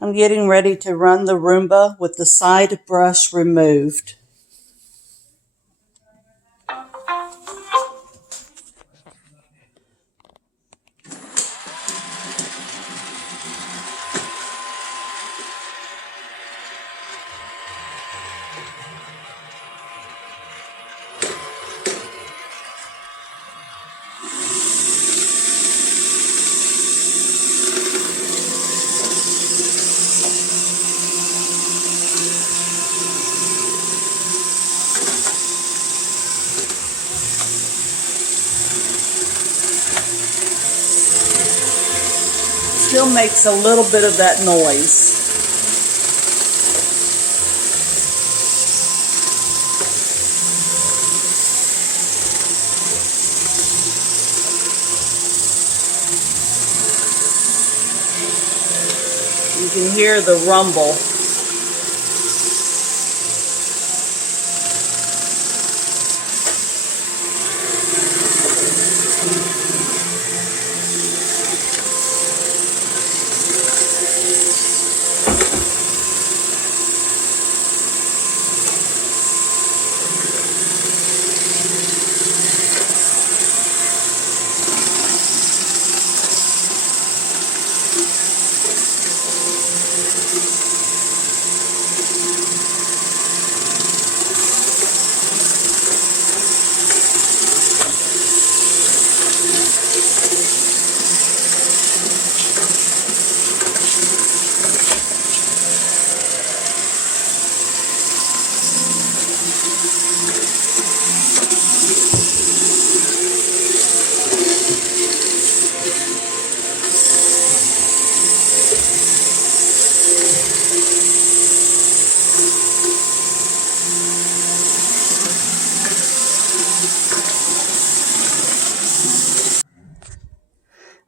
I'm getting ready to run the Roomba with the side brush removed. Still makes a little bit of that noise. You can hear the rumble.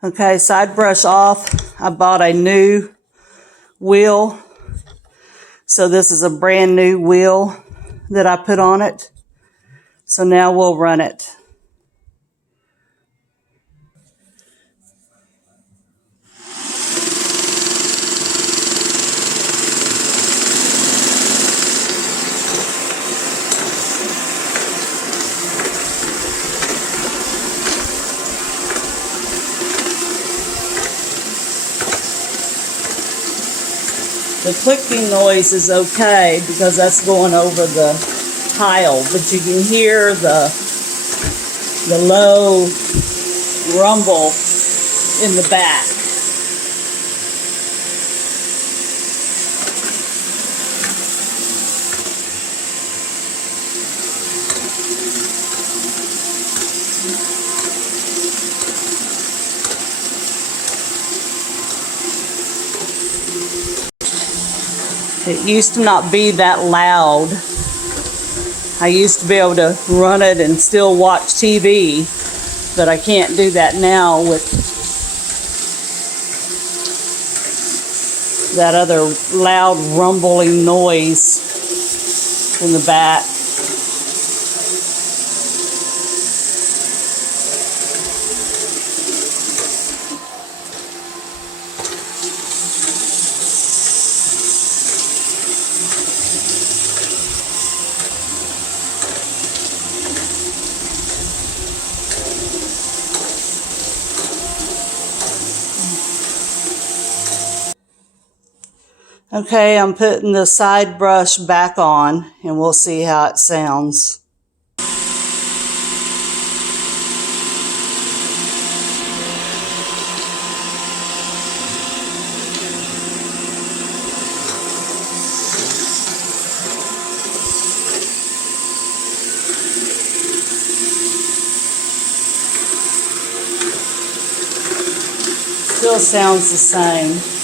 Okay, side brush off. I bought a new wheel. So this is a brand new wheel that I put on it. So now we'll run it. The clicking noise is okay because that's going over the tile, but you can hear the low rumble in the back. It used to not be that loud. I used to be able to run it and still watch TV, but I can't do that now with that other loud rumbling noise in the back. Okay, I'm putting the side brush back on and we'll see how it sounds. Still sounds the same.